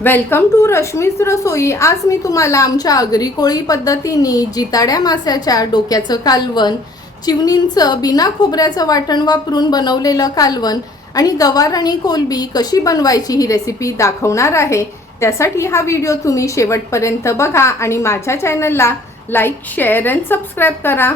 Welcome to Rashmi's रसोई। आज मी तुम्हाला आमच्या आगरी कोळी पद्धतीने जिताड्या माशाच्या डोक्याचं कालवण, चिवणींचं बिना खोबऱ्याचं वाटण वापरून बनवलेलं कालवण आणि गवार आणि कोलबी कशी बनवायची ही रेसिपी दाखवणार आहे। त्यासाठी हा व्हिडिओ तुम्ही शेवटपर्यंत बघा आणि माझ्या चॅनलला लाईक, शेअर आणि सबस्क्राइब करा।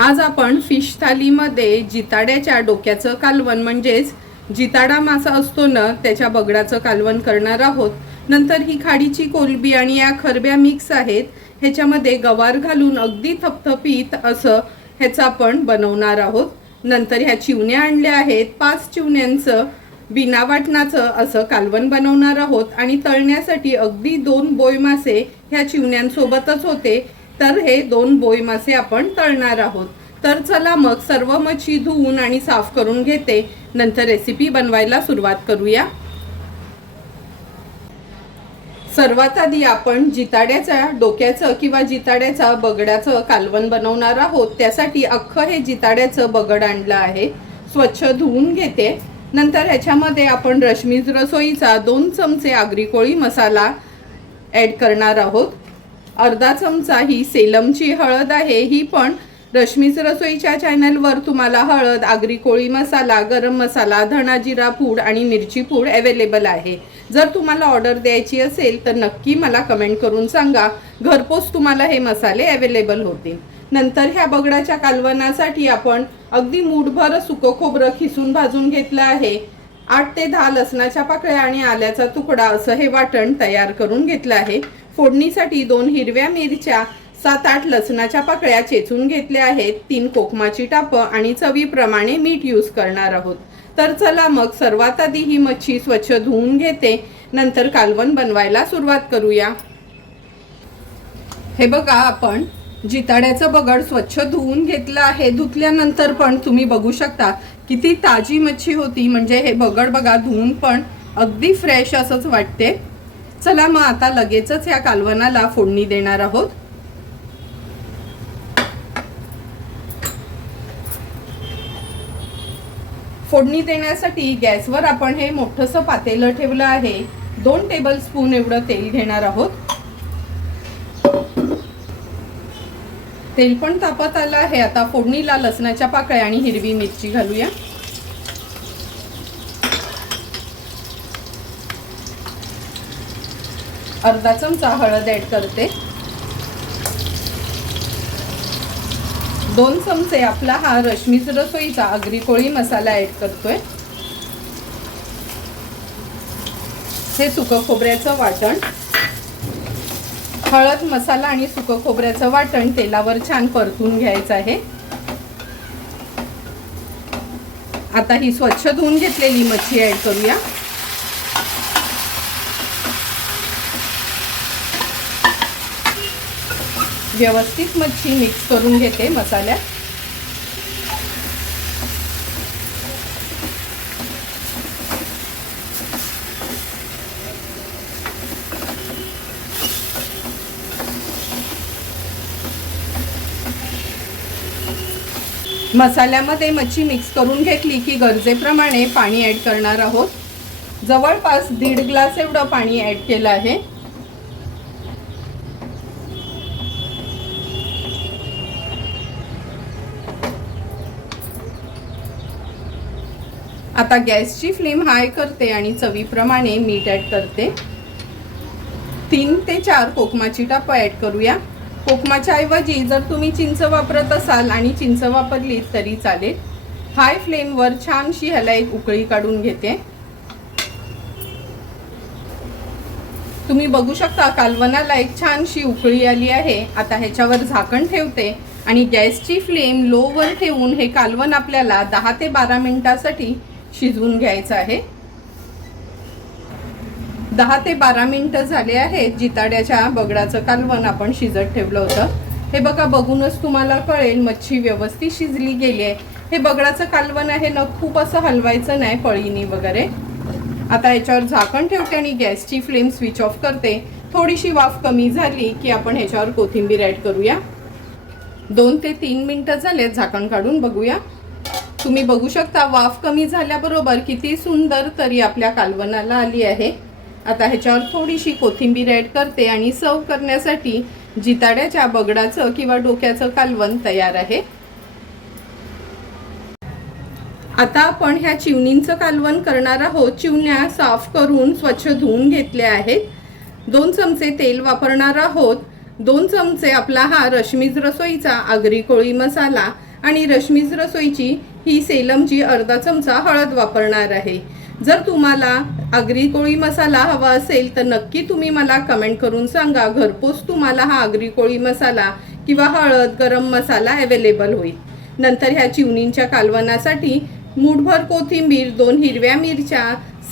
आज आपण फिश थालीमध्ये जिताड्याच्या डोक्याचं कालवण म्हणजेच जिताडा मासा असतो ना, त्याच्या बगडाचं कालवण करणार आहोत। नंतर ही खाडीची कोलबी आणि या खरब्या मिक्स आहेत, ह्याच्यामध्ये गवार घालून अगदी थपथपीत असं ह्याचं आपण बनवणार आहोत। नंतर ह्या चिवण्या आणल्या आहेत, 5 चिवण्यांचं बिना वाटणाचं असं कालवण बनवणार आहोत आणि तळण्यासाठी अगदी 2 बोय मासे ह्या चिवण्यांसोबतच होते, तर हे 2 बोय मासे आपण तळणार आहोत। तर चला मग सर्व मच्छी धुवून आणि साफ करून घेते, नंतर रेसिपी बनवायला सुरुवात करूया। सर्वात आधी आपण जिताड्याच्या डोक्याचं किंवा जिताड्याचा बगडाचं कालवण बनवणार आहोत। त्यासाठी अख्खं हे जिताड्याचं बगड आणलं आहे, स्वच्छ धुवून घेते। नंतर ह्याच्यामध्ये आपण रश्मीज रसोईचा 2 चमचे आगरी कोळी मसाला ॲड करणार आहोत। अर्धा चमचा ही सेलमची हळद आहे, ही पण रश्मीज रसोईच्या चॅनलवर तुम्हाला हळद, आगरी कोळी मसाला, गरम मसाला, धना जिरा पूड आणि मिरची पूड अवेलेबल आहे। जर तुम्हाला ऑर्डर द्यायची असेल तर नक्की मला कमेंट करून सांगा, घरपोच तुम्हाला हे मसाले अवेलेबल होतील। नंतर ह्या बगडाच्या कालवणासाठी आपण अगदी मूठभर सुकं खोबरं खिसून भाजून घेतलं आहे। 8 ते 10 लसणाच्या पाकळ्या आणि आल्याचा तुकडा असं हे वाटण तयार करून घेतलं आहे। फोडणीसाठी 2 हिरव्या मिरच्या, 7-8 लसणाच्या पाकळ्या चेचून घेतल्या आहेत, 3 कोकमाची टापं आणि चवीप्रमाणे मीठ यूज करणार आहोत। तर चला मग सर्वात आधी ही मच्छी स्वच्छ धुवून घेते, नंतर कालवण बनवायला सुरुवात करूया। हे बघा, आपण जिताड्याचं बगड स्वच्छ धुवून घेतलं आहे। धुतल्यानंतर पण तुम्ही बघू शकता किती ताजी मच्छी होती, म्हणजे हे बगड बघा धुवून पण अगदी फ्रेश असंच वाटते। चला मग आता लगेचच या कालवणाला फोडणी देणार आहोत। फोडणी देण्यासाठी गॅसवर आपण हे मोठंसं पातेलं ठेवलं आहे। 2 टेबलस्पून एवढं तेल घेणार आहोत। तेल पण तापत आलं आहे। आता फोडणीला लसणाच्या पाकळ्या आणि हिरवी मिरची घालूया। अर्धा चमचा हळद ॲड करते। 2 चमचे आपला हा रश्मीज रसोईचा आगरी कोळी मसाला ॲड करतोय। हे सुकं खोबऱ्याचं वाटण, हळद, मसाला आणि सुकं खोबऱ्याचं वाटण तेलावर छान परतून घ्यायचं आहे। आता ही स्वच्छ धुवून घेतलेली मच्छी ॲड करूया। व्यवस्थित मच्छी मिक्स करून घेते मसाल्यात। मसाल्यामध्ये मच्छी मिक्स करून घेतली की गरजेप्रमाणे पाणी ॲड करणार आहोत। जवळपास 1.5 ग्लास एवढं पाणी ॲड केलं आहे। आता गॅसची फ्लेम हाय करते आणि चवीप्रमाणे मीठ ॲड करते। 3 ते 4 कोकमाची टापं ॲड करूया। कोकमाच्या ऐवजी जर तुम्ही चिंच वापरत असाल आणि चिंच वापरली तरी चालेल। हाय फ्लेमवर छानशी ह्याला एक उकळी काढून घेते। तुम्ही बघू शकता कालवणाला एक छानशी उकळी आली आहे। आता ह्याच्यावर झाकण ठेवते आणि गॅसची फ्लेम लोवर ठेवून हे कालवण आपल्याला 10 ते 12 मिनिटांसाठी शिजवून घ्यायचं आहे। 10 ते 12 मिनिटं झाले आहेत। जिताड्याच्या बगडाचं कालवण आपण शिजत ठेवलं होतं। हे बघा, बघूनच तुम्हाला कळेल मच्छी व्यवस्थित शिजली गेली आहे। हे बगडाचं कालवण आहे ना, खूप असं हलवायचं नाही पळीनी वगैरे। आता याच्यावर झाकण ठेवते आणि गॅसची फ्लेम स्विच ऑफ करते। थोडीशी वाफ कमी झाली की आपण ह्याच्यावर कोथिंबीर ॲड करूया। 2 ते 3 मिनिटं झालेत, झाकण काढून बघूया। तुम्ही बघू शकता वाफ कमी झाल्याबरोबर किती सुंदर तरी आपल्या कालवणाला आली आहे। आता ह्याच्यावर थोडीशी कोथिंबीर ॲड करते आणि सर्व करण्यासाठी जिताड्याच्या बगडाचं किंवा डोक्याचं कालवण तयार आहे। आता आपण ह्या चिवणींचं कालवण करणार आहोत। चिवण्या साफ करून स्वच्छ धुवून घेतल्या आहेत। 2 चमचे तेल वापरणार आहोत। 2 चमचे आपला हा रश्मीज रसोईचा आगरी कोळी मसाला आणि रश्मीज रसोईची ही सेलमची अर्धा चमचा हळद वापरणार आहे। जर तुम्हाला आगरी कोळी मसाला हवा असेल तर नक्की तुम्ही मला कमेंट करून सांगा। घरपोच तुम्हाला हा आगरी कोळी मसाला किंवा हळद गरम मसाला अवेलेबल होईल। नंतर ह्या चिवणींच्या कालवणासाठी मूठभर कोथिंबीर, 2 हिरव्या मिरच्या,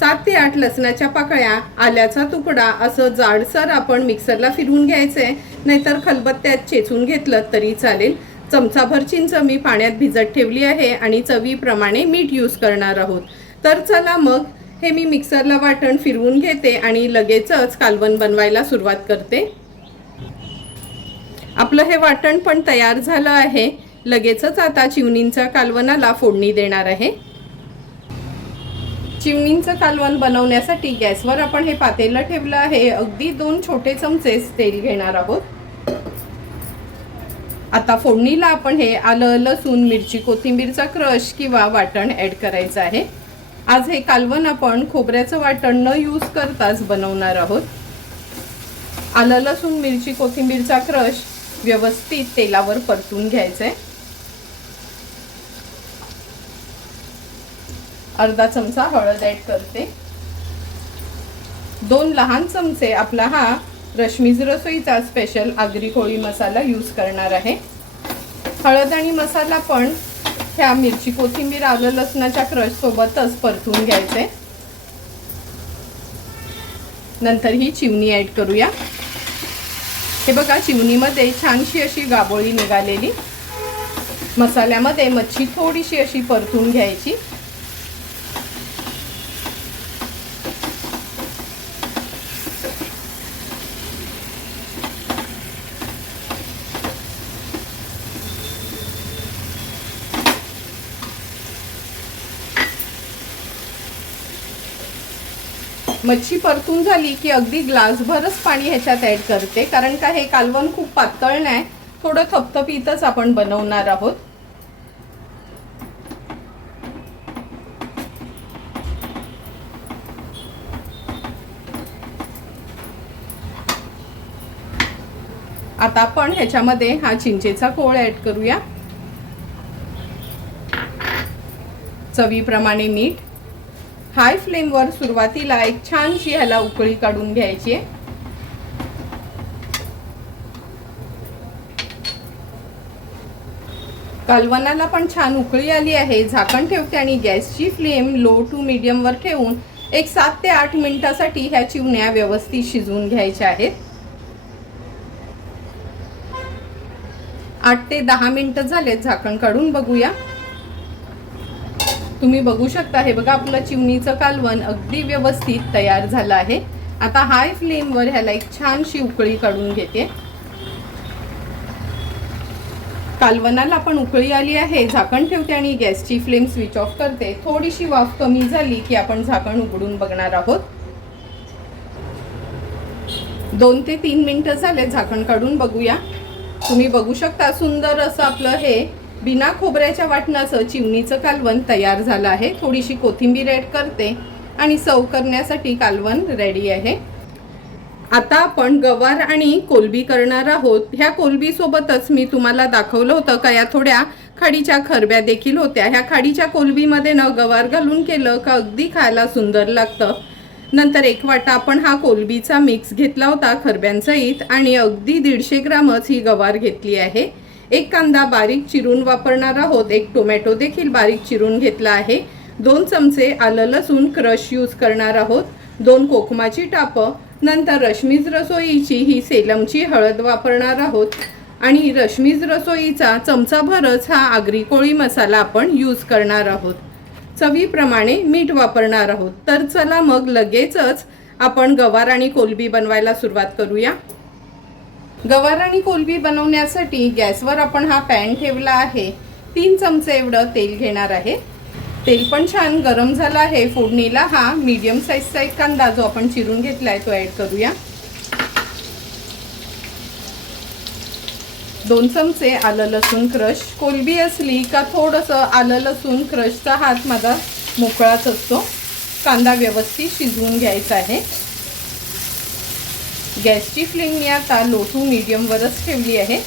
7 ते 8 लसणाच्या पाकळ्या, आल्याचा तुकडा असं जाडसर आपण मिक्सरला फिरवून घ्यायचे, नाहीतर खलबत्त्यात चेचून घेतलं तरी चालेल। चमचाभर चिंच मी पाण्यात भिजत ठेवली आहे आणि चवीप्रमाणे मीठ यूज करणार आहोत। तर चला मग हे मी मिक्सरला वाटण फिरवून घेते आणि लगेचच कालवण बनवायला सुरुवात करते। आपलं हे वाटण पण तयार झालं आहे। लगेचच आता चिवणींच्या कालवणाला फोडणी देणार आहे। चिवणींचं कालवण बनवण्यासाठी गॅसवर आपण हे पातेलं ठेवलं आहे। अगदी 2 छोटे चमचे तेल घेणार आहोत। आता फोडणीला आपण हे आलं, लसूण, मिरची, कोथिंबीरचा क्रश किंवा वाटण ॲड करायचं आहे। आज हे कालवण आपण खोबऱ्याचं वाटण न यूज करताच बनवणार आहोत। आलं, लसूण, मिरची, कोथिंबीरचा क्रश व्यवस्थित तेलावर परतून घ्यायचं आहे। अर्धा चमचा हळद ॲड करते। 2 लहान चमचे आपला हा रश्मीज रसोईचा स्पेशल आगरी कोळी मसाला यूज करणार आहे। हळद आणि मसाला पण ह्या मिरची, कोथिंबीर, आलं, लसणाच्या क्रश सोबतच परतून घ्यायचे। नंतर ही चिवणी ॲड करूया। हे बघा चिवणीमध्ये छानशी अशी गाबोळी निघालेली। मसाल्यामध्ये मच्छी थोडीशी अशी परतून घ्यायची। मच्छी परतून झाली की अगदी ग्लासभरच पाणी ह्याच्यात ॲड करते, कारण का हे कालवण खूप पातळ नाही, थोडं थपथपीतच आपण बनवणार आहोत। आता आपण ह्याच्यामध्ये हा चिंचेचा कोळ ॲड करूया। चवीप्रमाणे मीठ। हाय फ्लेमवर सुरुवातीला एक छानशी ह्याला उकळी काढून घ्यायची आहे। कालवणाला पण छान उकळी आली आहे। झाकण ठेवते आणि गॅसची फ्लेम लो टू मीडियम वर ठेवून एक 7 ते 8 मिनिटांसाठी ह्या चिवण्या व्यवस्थित शिजवून घ्यायच्या आहेत। 8 ते 10 मिनिटं झालेत। झाकण काढून बघूया। तुम्ही बघू शकता हे बघा आपलं चिवणीचं कालवण अगदी व्यवस्थित तयार झालं आहे। आता हाय फ्लेमवर ह्याला एक छानशी उकळी काढून घेते। कालवणाला पण उकळी आली आहे। झाकण ठेवते आणि गॅसची फ्लेम स्विच ऑफ करते। थोडीशी वाफ कमी झाली की आपण झाकण उघडून बघणार आहोत। 2 ते 3 मिनिटं झाले। झाकण काढून बघूया। तुम्ही बघू शकता सुंदर असं आपलं हे बिना खोबऱ्याच्या वाटणाचं चिवणीचं कालवण तयार झालं आहे। थोडीशी कोथिंबीर ॲड करते आणि सर्व करण्यासाठी कालवण रेडी आहे। आता आपण गवार आणि कोलबी करणार आहोत। ह्या कोलबी सोबतच मी तुम्हाला दाखवलं होतं का या थोड्या खाडीच्या खरब्या देखील होत्या। ह्या खाडीच्या कोलबीमध्ये न गवार घालून केलं का अगदी खायला सुंदर लागतं। नंतर 1 वाटा आपण हा कोलबीचा मिक्स घेतला होता खरब्यांसहित आणि अगदी 150 ग्रामच ही गवार घेतली आहे। 1 कांदा बारीक चिरून वापरणार आहोत। 1 टोमॅटो देखील बारीक चिरून घेतला आहे। 2 चमचे आलं लसूण क्रश यूज करणार आहोत। 2 कोकमाची टापं। नंतर रश्मीज रसोईची ही सेलमची हळद वापरणार आहोत आणि रश्मीज रसोईचा चमचाभरच हा आगरी कोळी मसाला आपण यूज करणार आहोत। चवीप्रमाणे मीठ वापरणार आहोत। तर चला मग लगेचच आपण गवार आणि कोलबी बनवायला सुरुवात करूया। गवार आणि कोलबी बनवण्यासाठी गॅसवर आपण हा पॅन ठेवला आहे। 3 चमचे एवढं तेल घेणार आहे। तेल पण छान गरम झालं आहे। फोडणीला हा मीडियम साईजचा एक कांदा जो आपण चिरून घेतलाय तो ॲड करूया। 2 चमचे आलं लसूण क्रश। कोलबी असली का थोडंसं आलं लसूण क्रशचा हात माझा मोकळाच असतो। कांदा व्यवस्थित शिजवून घ्यायचा आहे। गॅसची फ्लेम मी आता लो टू मीडियम वरच ठेवली आहे।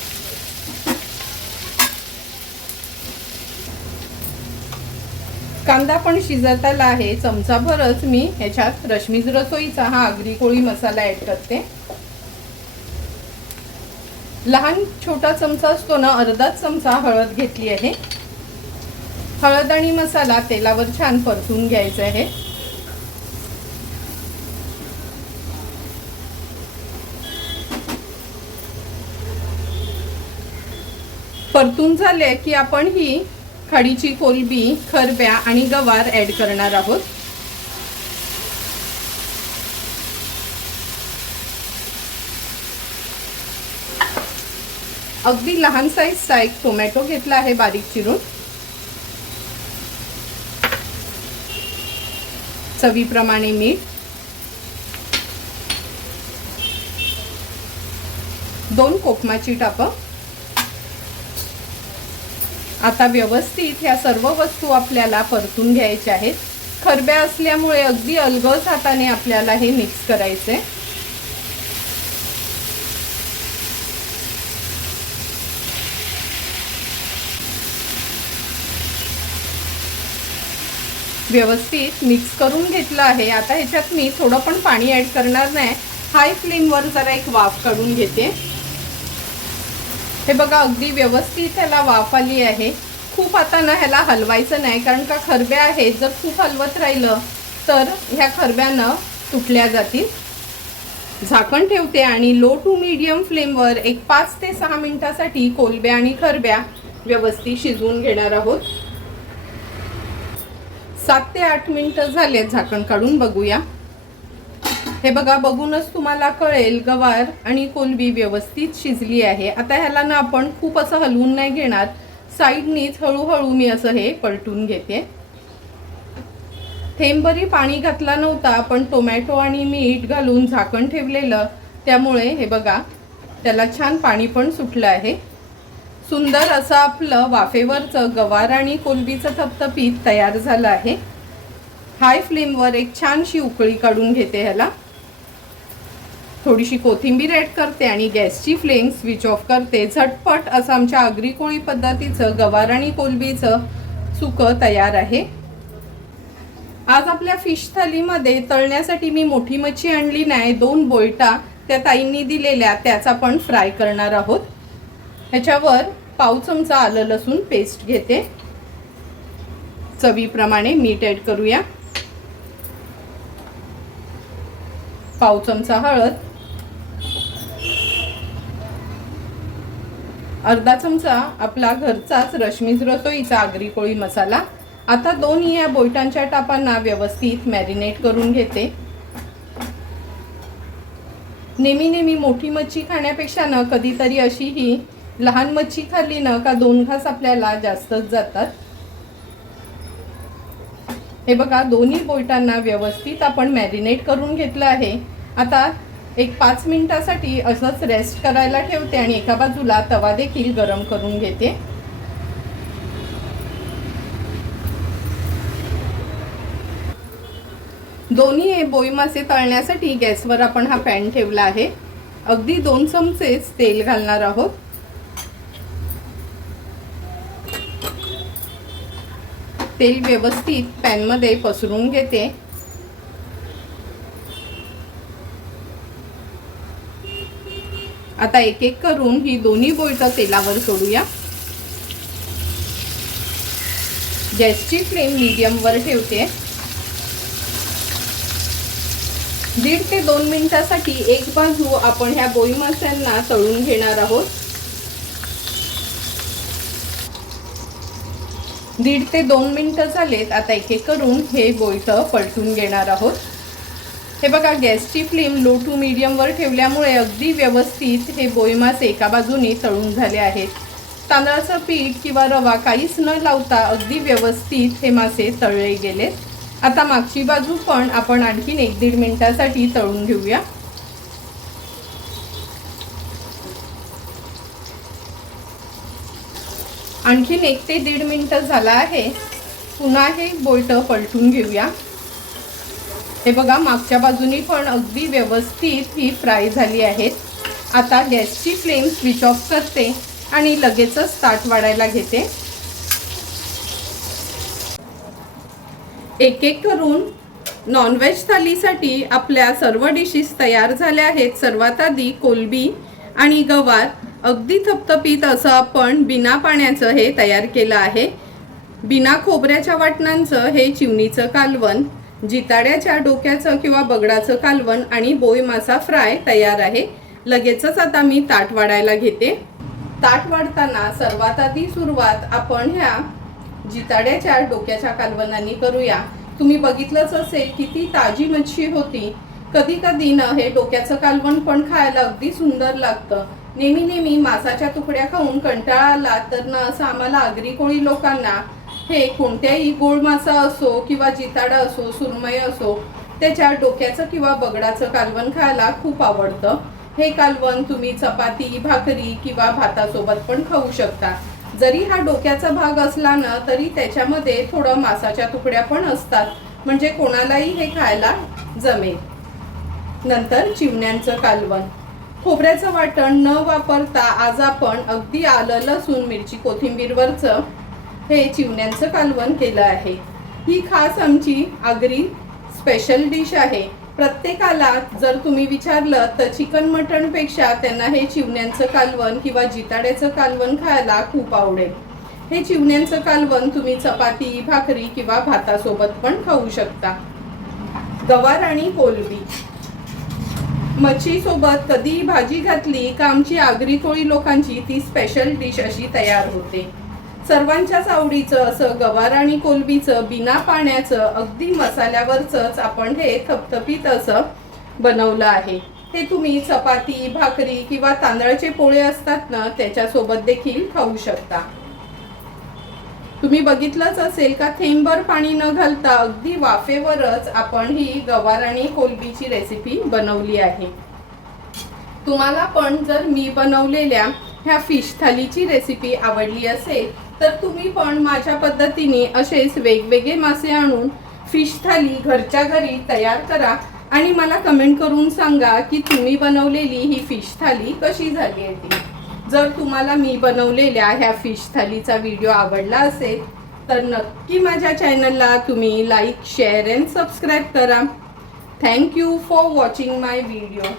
कांदा पण शिजत आला आहे। चमचाभरच मी ह्याच्यात रश्मीज रसोईचा हा आगरी कोळी मसाला ॲड करते। लहान छोटा चमचा असतो ना, अर्धा चमचा हळद घेतली आहे। हळद आणि मसाला तेलावर छान परतून घ्यायचा आहे। परतून झाले की आपण ही खाडीची कोलबी, खरब्या आणि गवार ॲड करणार आहोत। अगदी लहान साईजचा एक टोमॅटो घेतला आहे बारीक चिरून। चवीप्रमाणे मीठ, 2 कोकमाची टापं। आता व्यवस्थित ह्या सर्व वस्तू आपल्याला परतून घ्यायच्या आहेत। खरब्या असल्यामुळे अगदी अलगद हाताने आपल्याला हे मिक्स करायचे। व्यवस्थित मिक्स करून घेतलं आहे। आता ह्याच्यात मी थोडं पण पाणी ॲड करणार नाही। हाय फ्लेमवर जरा एक वाफ काढून घेते। हे बघा अगदी व्यवस्थित ह्याला वाफ आली आहे। खूप आता ना ह्याला हलवायचं नाही, कारण का खरब्या आहेत, जर खूप हलवत राहिलं तर ह्या खरब्यानं तुटल्या जातील। झाकण ठेवते आणि लो टू मीडियम फ्लेमवर एक 5 ते 6 मिनिटासाठी कोलब्या आणि खरब्या व्यवस्थित शिजवून घेणार आहोत। 7 ते 8 मिनिटं झालेत। झाकण काढून बघूया। हे बघा, बघूनच तुम्हाला कळेल गवार आणि कोलबी व्यवस्थित शिजली आहे। आता ह्याला ना आपण खूप असं हलवून नाही घेणार, साईडनीच हळूहळू मी असं हे पलटून घेते। थेंबभरी पाणी घातला नव्हता, पण टोमॅटो आणि मीठ घालून झाकण ठेवलेलं, त्यामुळे हे बघा त्याला छान पाणी पण सुटलं आहे। सुंदर असं आपलं वाफेवरचं गवार आणि कोलबीचं थपथपीत तयार झालं आहे। हाय फ्लेमवर एक छानशी उकळी काढून घेते। ह्याला थोडीशी कोथिंबीर ॲड करते आणि गॅसची फ्लेम स्विच ऑफ करते। झटपट असं आमच्या आगरी कोळी पद्धतीचं गवार आणि कोलबीचं सुकं तयार आहे। आज आपल्या फिश थालीमध्ये तळण्यासाठी मी मोठी मच्छी आणली नाही, 2 बोयटा त्या ताईंनी दिलेल्या, त्याचा पण फ्राय करणार आहोत। ह्याच्यावर पाव चमचा आलं लसूण पेस्ट घेते। चवीप्रमाणे मीठ ॲड करूया। पाव चमचा हळद, अर्धा चमचा आपला घरचाच रश्मीज रसोईचा आगरी कोळी मसाला। आता दोन्ही या बोयटांच्या टापांना व्यवस्थित मॅरिनेट करून घेते। नेहमी मोठी मच्छी खाण्यापेक्षा ना कधीतरी अशी ही लहान मच्छी खाल्ली ना का 2 घास आपल्याला जास्तच जातात। हे बघा, दोन्ही बोयटांना व्यवस्थित आपण मॅरिनेट करून घेतलं आहे। आता एक 5 मिनिटासाठी असंच रेस्ट करायला ठेवते आणि एका बाजूला तवा देखील गरम करून घेते। दोन्ही बोई मासे तळण्यासाठी गॅसवर आपण हा पॅन ठेवला आहे। अगदी 2 चमचेच तेल घालणार आहोत। तेल व्यवस्थित पॅनमध्ये पसरून घेते। आता एक एक करून ही दोन्ही बोयटं तेलावर सोडूया। गॅसची फ्लेम मीडियमवर ठेवते। 1.5 ते 2 मिनिटासाठी एक बाजू आपण ह्या बोई माशांना तळून घेणार आहोत। 1.5 ते 2 मिनिटं झालेत। आता एक एक करून हे बोयटं पलटून घेणार आहोत। हे बघा, गॅसची फ्लेम लो टू मीडियमवर ठेवल्यामुळे अगदी व्यवस्थित हे बोई मासे एका बाजूने तळून झाले आहेत। तांदळाचं पीठ किंवा रवा काहीच न लावता अगदी व्यवस्थित हे मासे तळले गेले. आता मागची बाजू पण आपण आणखीन 1-1.5 मिनिटासाठी तळून घेऊया. आणखीन 1 ते 1.5 मिनिट झाला आहे. पुन्हा हे बोल्ट पलटून घेऊया. हे बघा, मागच्या बाजूनी पण अगदी व्यवस्थित ही फ्राय झाली आहेत. आता गॅसची फ्लेम स्विच ऑफ करते आणि लगेचच ताट वाढायला घेते. एक एक करून नॉनव्हेज थालीसाठी आपल्या सर्व डिशेस तयार झाल्या आहेत. सर्वात आधी कोलंबी आणि गवार अगदी थपथपीत असं आपण बिना पाण्याचं हे तयार केलं आहे. बिना खोबऱ्याच्या वाटणांचं हे चिवणीचं कालवण, जिताड्याच्या डोक्याचं किंवा बगडाचं कालवण आणि बोई मासा फ्राय तयार आहे. लगेचच आता मी ताट वाढायला घेते. ताट वाढताना सर्वात आधी सुरुवात आपण ह्या जिताड्याच्या डोक्याच्या कालवणाने करूया. तुम्ही बघितलंच असेल किती ताजी मच्छी होती. कधी कधी ना हे डोक्याचं कालवण पण खायला अगदी सुंदर लागतं. नेहमी मासाच्या तुकड्या खाऊन कंटाळा आला तर ना असं आम्हाला आगरी कोळी लोकांना हे कोणत्याही गोड मासा असो किंवा जिताडा असो, सुरमई असो, त्याच्या डोक्याचं किंवा बगडाचं कालवण खायला खूप आवडतं. हे कालवण तुम्ही चपाती, भाकरी किंवा भातासोबत पण खाऊ शकता. जरी हा डोक्याचा भाग असला ना तरी त्याच्यामध्ये थोडं मासाच्या तुकड्या पण असतात, म्हणजे कोणालाही हे खायला जमेल. नंतर चिवण्यांचं कालवण. खोबऱ्याचं वाटण न वापरता आज आपण अगदी आलं, लसूण, मिरची, कोथिंबीरवरचं हे चिवण्यांचं कालवण केलं आहे. ही खास आमची आगरी स्पेशल डिश आहे. प्रत्येकाला जर तुम्ही विचारलं तर चिकन मटणपेक्षा त्यांना हे चिवण्यांचं कालवण किंवा जिताड्याचं कालवण खायला खूप आवडेल. हे चिवण्यांचं कालवण तुम्ही चपाती, भाकरी किंवा भातासोबत पण खाऊ शकता. गवार आणि कोलंबी मच्छी सोबत कधी भाजी घातली का आमची आगरी कोळी लोकांची ती स्पेशल डिश अशी तयार होते. सर्वांच्याच आवडीचं असं गवार आणि कोलंबीचं बिना पाण्याचं अगदी मसाल्यावरचंच आपण हे थपथपीत असं बनवलं आहे. हे तुम्ही चपाती, भाकरी किंवा तांदळाचे पोळे असतात ना त्याच्यासोबत देखील खाऊ शकता. तुम्ही बघितलंच असेल का थेंबभर पाणी न घालता अगदी वाफेवरच आपण ही गवार आणि कोलंबीची रेसिपी बनवली आहे. तुम्हाला पण जर मी बनवलेल्या ह्या फिश थालीची रेसिपी आवडली असेल तर तुम्ही पण माझ्या पद्धतीने असेच वेगवेगळे मासे आणून फिश थाली घरच्या घरी तयार करा आणि मला कमेंट करून सांगा की तुम्ही बनवलेली ही फिश थाली कशी झाली आहे ती. जर तुम्हाला मी बनवलेल्या ह्या फिश थालीचा व्हिडिओ आवडला असेल तर नक्की माझ्या चॅनलला तुम्ही लाईक, शेअर अँड सबस्क्राईब करा. Thank you for watching my video.